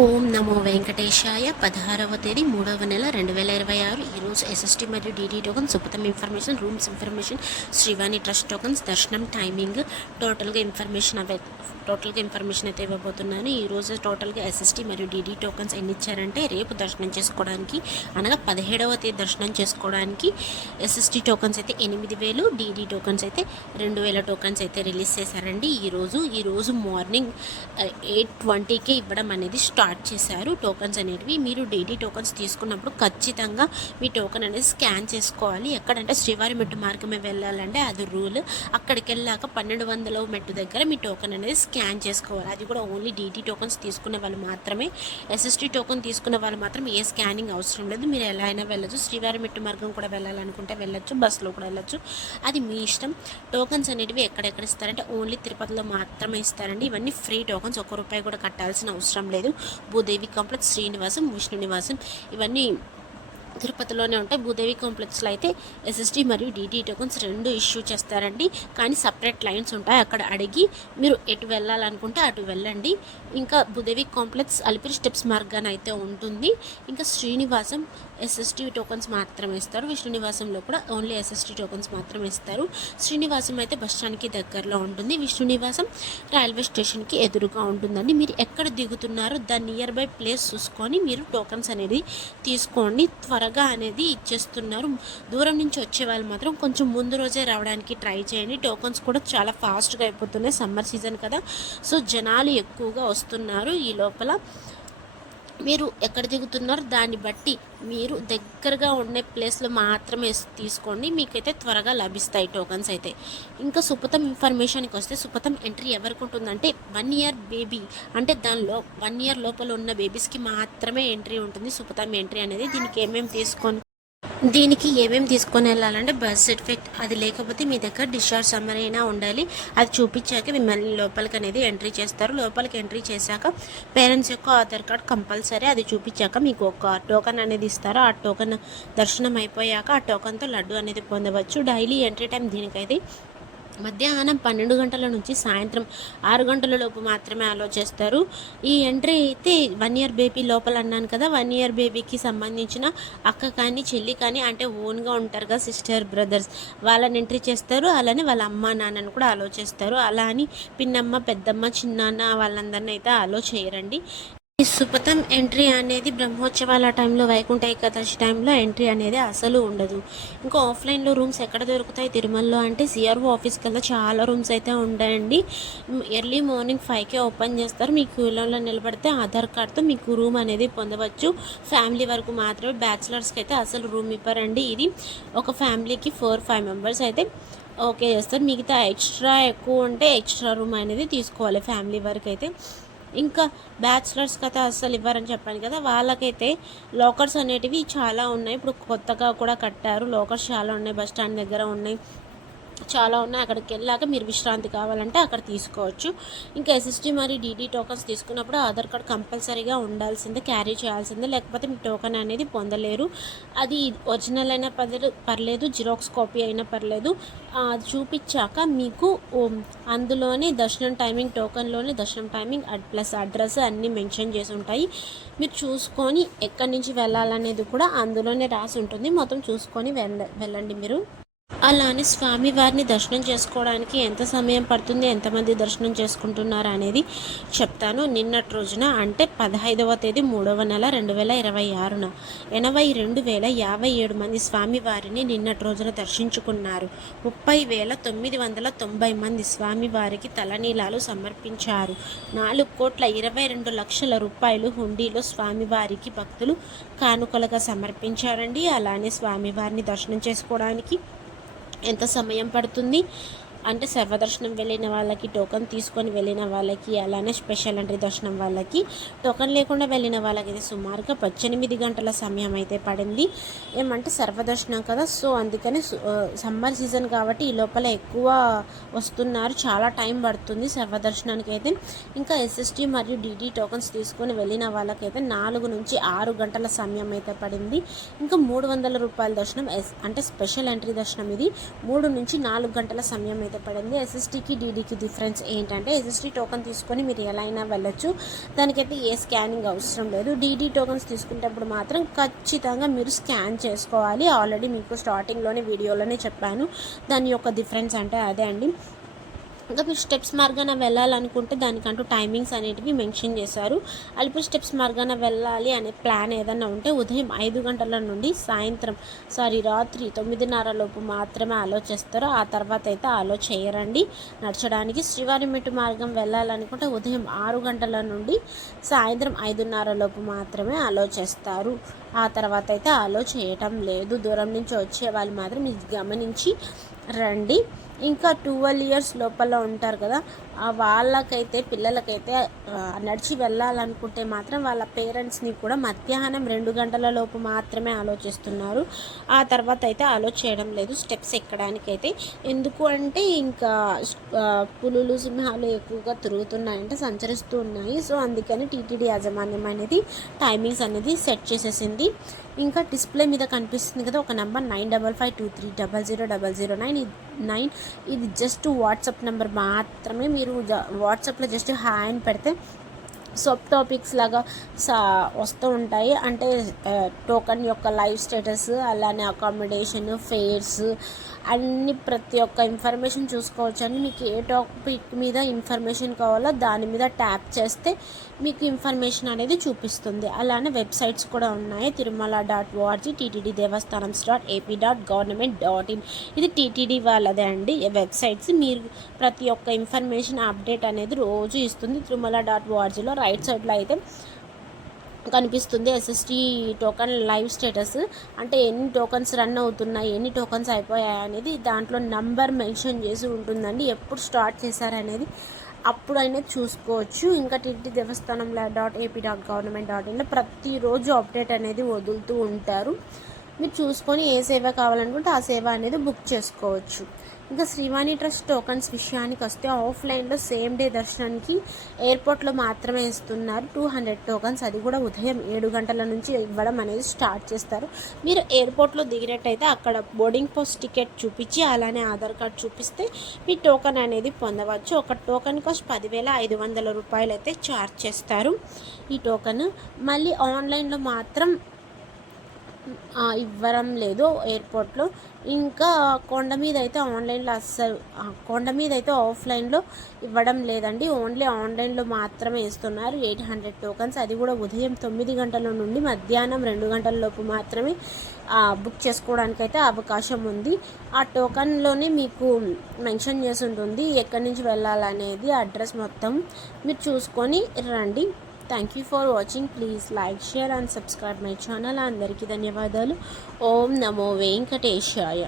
ఓం నమో వెంకటేశాయ 16వ తేదీ 3వ నెల 2026 ఈరోజు ఎస్ఎస్టీ మరియు DD token Supatham information rooms information Srivani trust tokens దర్శనం టైమింగ్ టోటల్గా ఇన్ఫర్మేషన్ అయితే ఇవ్వబోతున్నాను. ఈరోజు టోటల్గా ఎస్ఎస్టీ మరియు డీడీ టోకన్స్ ఎన్ని ఇచ్చారంటే రేపు దర్శనం చేసుకోవడానికి అనగా 17వ తేదీ దర్శనం చేసుకోవడానికి ఎస్ఎస్టీ టోకన్స్ అయితే 8,000, డీడీ టోకన్స్ అయితే 2,000 టోకన్స్ అయితే రిలీజ్ చేశారండి. ఈరోజు మార్నింగ్ 8:20కే ఇవ్వడం అనేది స్టార్ట్ చేశారు. టోకన్స్ అనేటివి మీరు డీడీ టోకన్స్ తీసుకున్నప్పుడు ఖచ్చితంగా మీ టోకన్ అనేది స్కాన్ చేసుకోవాలి. ఎక్కడంటే శ్రీవారి మెట్టు మార్గమే వెళ్ళాలంటే అది రూల్. అక్కడికి వెళ్ళాక 1200వ మెట్టు దగ్గర మీ టోకన్ అనేది స్కాన్ చేసుకోవాలి. అది కూడా ఓన్లీ డీడీ టోకన్స్ తీసుకునే వాళ్ళు మాత్రమే. ఎస్ఎస్టీ టోకన్ తీసుకునే వాళ్ళు మాత్రం ఏ స్కానింగ్ అవసరం లేదు. మీరు ఎలా అయినా వెళ్ళచ్చు. శ్రీవారి మెట్టు మార్గం కూడా వెళ్ళాలనుకుంటే వెళ్ళచ్చు, బస్సులో కూడా వెళ్ళచ్చు, అది మీ ఇష్టం. టోకన్స్ అనేటివి ఎక్కడెక్కడ ఇస్తారంటే ఓన్లీ తిరుపతిలో మాత్రమే ఇస్తారండి. ఇవన్నీ ఫ్రీ టోకన్స్, ₹1 కూడా కట్టాల్సిన అవసరం లేదు. భూదేవి కాంప్లెక్స్, శ్రీనివాసం, విష్ణు నివాసం ఇవన్నీ తిరుపతిలోనే ఉంటాయి. భూదేవి కాంప్లెక్స్లో అయితే ఎస్ఎస్టీ మరియు డీటీ టోకన్స్ 2 ఇష్యూ చేస్తారండి. కానీ సపరేట్ లైన్స్ ఉంటాయి. అక్కడ అడిగి మీరు ఎటు వెళ్ళాలనుకుంటే అటు వెళ్ళండి. ఇంకా భూదేవి కాంప్లెక్స్ అలిపిరి స్టెప్స్ మార్గాన అయితే ఉంటుంది. ఇంకా శ్రీనివాసం ఎస్ఎస్టీ టోకన్స్ మాత్రమే ఇస్తారు. విష్ణు నివాసంలో కూడా ఓన్లీ ఎస్ఎస్టీ టోకన్స్ మాత్రమే ఇస్తారు. శ్రీనివాసం అయితే బస్ స్టాండ్కి దగ్గరలో ఉంటుంది. విష్ణు నివాసం రైల్వే స్టేషన్కి ఎదురుగా ఉంటుందండి. మీరు ఎక్కడ దిగుతున్నారో దాని నియర్ బై ప్లేస్ చూసుకొని మీరు టోకన్స్ అనేది తీసుకోండి. త్వరగా అనేది ఇచ్చేస్తున్నారు. దూరం నుంచి వచ్చే వాళ్ళు మాత్రం కొంచెం ముందు రోజే రావడానికి ట్రై చేయండి. టోకన్స్ కూడా చాలా ఫాస్ట్గా అయిపోతున్నాయి. సమ్మర్ సీజన్ కదా, సో జనాలు ఎక్కువగా వస్తున్నారు. ఈ లోపల మీరు ఎక్కడ దిగుతున్నారో దాన్ని బట్టి మీరు దగ్గరగా ఉండే ప్లేస్లో మాత్రమే తీసుకోండి. మీకైతే త్వరగా లభిస్తాయి టోకన్స్ అయితే. ఇంకా సుపథం ఇన్ఫర్మేషన్కి వస్తే సుపథం ఎంట్రీ ఎవరికి ఉంటుందంటే 1 ఇయర్ బేబీ అంటే దానిలో 1 ఇయర్ లోపల ఉన్న బేబీస్కి మాత్రమే ఎంట్రీ ఉంటుంది. సుపథం ఎంట్రీ అనేది దీనికి ఏమేమి తీసుకొని వెళ్ళాలంటే బర్త్ సర్టిఫికేట్, అది లేకపోతే మీ దగ్గర డిశ్చార్జ్ సమ్మరీ అయినా ఉండాలి. అది చూపించాక మిమ్మల్ని లోపలికి అనేది ఎంట్రీ చేస్తారు. లోపలికి ఎంట్రీ చేశాక పేరెంట్స్ యొక్క ఆధార్ కార్డ్ కంపల్సరీ. అది చూపించాక మీకు ఒక టోకన్ అనేది ఇస్తారు. ఆ టోకన్ దర్శనం అయిపోయాక ఆ టోకన్తో లడ్డు అనేది పొందవచ్చు. డైలీ ఎంట్రీ టైం దీనికైతే మధ్యాహ్నం 12 గంటల నుంచి సాయంత్రం 6 గంటల లోపు మాత్రమే అలో చేస్తారు. ఈ ఎంట్రీ అయితే 1 ఇయర్ బేబీ లోపల అన్నాను కదా, 1 ఇయర్ బేబీకి సంబంధించిన అక్క కానీ చెల్లి కానీ అంటే ఓన్గా ఉంటారు కదా, సిస్టర్ బ్రదర్స్, వాళ్ళని ఎంట్రీ చేస్తారు. అలానే వాళ్ళ అమ్మ నాన్నని కూడా అలో చేస్తారు. అలా అని పిన్నమ్మ పెద్దమ్మ చిన్నాన్న వాళ్ళందరినీ అయితే అలో చేయరండి. ఈ సుపథం ఎంట్రీ అనేది బ్రహ్మోత్సవాల టైంలో, వైకుంఠ ఏకాదశి టైంలో ఎంట్రీ అనేది అసలు ఉండదు. ఇంకా ఆఫ్లైన్లో రూమ్స్ ఎక్కడ దొరుకుతాయి తిరుమలలో అంటే సిఆర్ఓ ఆఫీస్కి వెళ్తే చాలా రూమ్స్ అయితే ఉంటాయండి. ఎర్లీ మార్నింగ్ 5కే ఓపెన్ చేస్తారు. మీకు క్యూలో నిలబడితే ఆధార్ కార్డ్తో మీకు రూమ్ అనేది పొందవచ్చు. ఫ్యామిలీ వరకు మాత్రమే, బ్యాచిలర్స్కి అయితే అసలు రూమ్ ఇవ్వరండి. ఇది ఒక ఫ్యామిలీకి 4-5 మెంబర్స్ అయితే ఓకే చేస్తారు. మిగతా ఎక్స్ట్రా ఎక్కువ ఉంటే ఎక్స్ట్రా రూమ్ అనేది తీసుకోవాలి ఫ్యామిలీ వరకు అయితే. ఇంకా బ్యాచిలర్స్కి అయితే అస్సలు ఇవ్వరని చెప్పాను కదా, వాళ్ళకైతే లాకర్స్ అనేటివి చాలా ఉన్నాయి. ఇప్పుడు కొత్తగా కూడా కట్టారు. లాకర్స్ చాలా ఉన్నాయి, బస్ స్టాండ్ దగ్గర ఉన్నాయి, చాలా ఉన్నాయి. అక్కడికి వెళ్ళాక మీరు విశ్రాంతి కావాలంటే అక్కడ తీసుకోవచ్చు. ఇంకా ఎస్ఎస్టీ మరియు డీడీ టోకన్స్ తీసుకున్నప్పుడు ఆధార్ కార్డ్ కంపల్సరీగా ఉండాల్సిందే, క్యారీ చేయాల్సిందే, లేకపోతే మీ టోకన్ అనేది పొందలేరు. అది ఒరిజినల్ అయినా పర్లేదు, జిరాక్స్ కాపీ అయినా పర్లేదు. చూపించాక మీకు అందులోనే దర్శనం టైమింగ్, టోకన్లోనే దర్శనం టైమింగ్ ప్లస్ అడ్రస్ అన్నీ మెన్షన్ చేసి ఉంటాయి. మీరు చూసుకొని ఎక్కడి నుంచి వెళ్ళాలనేది కూడా అందులోనే రాసి ఉంటుంది. మొత్తం చూసుకొని వెళ్ళండి మీరు. అలానే స్వామివారిని దర్శనం చేసుకోవడానికి ఎంత సమయం పడుతుంది, ఎంతమంది దర్శనం చేసుకుంటున్నారు అనేది చెప్తాను. నిన్నటి రోజున అంటే 15వ తేదీ 3వ నెల 2026న 82,057 మంది స్వామివారిని నిన్నటి రోజున దర్శించుకున్నారు. 30,990 మంది స్వామివారికి తలనీలాలు సమర్పించారు. 4,22,00,000 రూపాయలు హుండీలో స్వామివారికి భక్తులు కానుకలుగా సమర్పించారండి. అలానే స్వామివారిని దర్శనం చేసుకోవడానికి ఎంత సమయం పడుతుంది అంటే సర్వదర్శనం వెళ్ళిన వాళ్ళకి, టోకన్ తీసుకొని వెళ్ళిన వాళ్ళకి, అలానే స్పెషల్ ఎంట్రీ దర్శనం వాళ్ళకి, టోకన్ లేకుండా వెళ్ళిన వాళ్ళకైతే సుమారుగా 18 గంటల సమయం అయితే పడింది. ఏమంటే సర్వదర్శనం కదా, సో అందుకని సమ్మర్ సీజన్ కాబట్టి ఈ లోపల ఎక్కువ వస్తున్నారు. చాలా టైం పడుతుంది సర్వదర్శనానికి అయితే. ఇంకా ఎస్ఎస్టీ మరియు డీడీ టోకన్స్ తీసుకొని వెళ్ళిన వాళ్ళకైతే 4 నుంచి 6 గంటల సమయం అయితే పడింది. ఇంకా ₹300 దర్శనం అంటే స్పెషల్ ఎంట్రీ దర్శనం ఇది 3 నుంచి 4 గంటల సమయం అయితే అయితే పడింది. ఎస్ఎస్టీకి డీడీకి డిఫరెన్స్ ఏంటంటే ఎస్ఎస్టీ టోకెన్ తీసుకొని మీరు ఎలా అయినా వెళ్ళొచ్చు, దానికైతే ఏ స్కానింగ్ అవసరం లేదు. డీడీ టోకెన్స్ తీసుకునేటప్పుడు మాత్రం ఖచ్చితంగా మీరు స్కాన్ చేసుకోవాలి. ఆల్రెడీ మీకు స్టార్టింగ్లోనే వీడియోలోనే చెప్పాను దాని యొక్క డిఫరెన్స్ అంటే అదే అండి. ఇంకా మీరు స్టెప్స్ మార్గాన వెళ్ళాలనుకుంటే దానికంటూ టైమింగ్స్ అనేటివి మెన్షన్ చేశారు. అలిపిరి స్టెప్స్ మార్గాన వెళ్ళాలి అనే ప్లాన్ ఏదైనా ఉంటే ఉదయం 5 గంటల నుండి రాత్రి 9:30 లోపు మాత్రమే అలో చేస్తారు. ఆ తర్వాత అయితే అలో చేయరండి నడచడానికి. శ్రీవారిమెట్టు మార్గం వెళ్ళాలనుకుంటే ఉదయం 6 గంటల నుండి సాయంత్రం 5:30 లోపు మాత్రమే అలో చేస్తారు. ఆ తర్వాత అయితే అలో చేయటం లేదు. దూరం నుంచి వచ్చే వాళ్ళు మాత్రం ఇది గమనించి రండి. ఇంకా 12 ఇయర్స్ లోపల ఉంటారు కదా, వాళ్ళకైతే పిల్లలకైతే నడిచి వెళ్ళాలనుకుంటే మాత్రం వాళ్ళ పేరెంట్స్ని కూడా మధ్యాహ్నం 2 గంటల లోపు మాత్రమే ఆలోచిస్తున్నారు. ఆ తర్వాత అయితే అలో చేయడం లేదు స్టెప్స్ ఎక్కడానికైతే. ఎందుకు అంటే ఇంకా పులులు సింహాలు ఎక్కువగా తిరుగుతున్నాయంటే సంచరిస్తూ ఉన్నాయి. సో అందుకని టీటీడీ యాజమాన్యం అనేది టైమింగ్స్ అనేది సెట్ చేసేసింది. ఇంకా డిస్ప్లే మీద కనిపిస్తుంది కదా ఒక నెంబర్ 9552300009. ఇది జస్ట్ వాట్సాప్ నెంబర్ మాత్రమే. మీరు వాట్సాప్లో జస్ట్ హాయ్ అని పెడితే సబ్ టాపిక్స్ లాగా వస్తూ ఉంటాయి. అంటే టోకన్ యొక్క లైవ్ స్టేటస్, అలానే అకామిడేషన్, ఫేర్స్ అన్ని ప్రతి ఒక్క ఇన్ఫర్మేషన్ చూసుకోవచ్చు అండి. మీకు ఏ టాపిక్ మీద ఇన్ఫర్మేషన్ కావాలో దాని మీద ట్యాప్ చేస్తే మీకు ఇన్ఫర్మేషన్ అనేది చూపిస్తుంది. అలానే వెబ్సైట్స్ కూడా ఉన్నాయి. తిరుమల.org, టీటీడీ దేవస్థానమ్స్.ap.government.in. ఇది టీటీడీ వాళ్ళదే అండి వెబ్సైట్స్. మీరు ప్రతి ఒక్క ఇన్ఫర్మేషన్ అప్డేట్ అనేది రోజు ఇస్తుంది. తిరుమల.orgలో రైట్ సైడ్లో అయితే కనిపిస్తుంది ఎస్ఎస్టీ టోకన్ లైవ్ స్టేటస్. అంటే ఎన్ని టోకన్స్ రన్ అవుతున్నాయి, ఎన్ని టోకన్స్ అయిపోయాయి అనేది దాంట్లో నంబర్ మెన్షన్ చేసి ఉంటుందండి. ఎప్పుడు స్టార్ట్ చేశారనేది అప్పుడైనా చూసుకోవచ్చు. ఇంకా టీటీడీ దేవస్థానం.ap.government.inలో ప్రతిరోజు అప్డేట్ అనేది వదులుతూ ఉంటారు. మీరు చూసుకొని ఏ సేవ కావాలనుకుంటే ఆ సేవ అనేది బుక్ చేసుకోవచ్చు. ఇంకా శ్రీవాణి ట్రస్ట్ టోకన్స్ విషయానికి వస్తే ఆఫ్లైన్లో సేమ్ డే దర్శనానికి ఎయిర్పోర్ట్లో మాత్రమే ఇస్తున్నారు 200 టోకన్స్. అది కూడా ఉదయం 7 గంటల నుంచి ఇవ్వడం అనేది స్టార్ట్ చేస్తారు. మీరు ఎయిర్పోర్ట్లో దిగినట్టయితే అక్కడ బోర్డింగ్ పోస్ట్ టికెట్ చూపించి అలానే ఆధార్ కార్డ్ చూపిస్తే మీ టోకన్ అనేది పొందవచ్చు. ఒక టోకన్ కాస్ట్ 10,500 రూపాయలు అయితే ఛార్జ్ చేస్తారు ఈ టోకన్. మళ్ళీ ఆన్లైన్లో మాత్రం ఇవ్వడం లేదు ఎయిర్పోర్ట్లో. ఇంకా కొండ మీద అయితే ఆఫ్లైన్లో ఇవ్వడం లేదండి. ఓన్లీ ఆన్లైన్లో మాత్రమే ఇస్తున్నారు 800 టోకన్స్. అది కూడా ఉదయం 9 గంటల నుండి మధ్యాహ్నం 2 గంటల లోపు మాత్రమే బుక్ చేసుకోవడానికి అయితే అవకాశం ఉంది. ఆ టోకన్లోనే మీకు మెన్షన్ చేసి ఉంటుంది ఎక్కడి నుంచి వెళ్ళాలనేది, అడ్రస్ మొత్తం మీరు చూసుకొని రండి. Thank you for watching. Please like, share and subscribe my channel. అందరికీ ధన్యవాదాలు. ఓం నమో వెంకటేశాయ.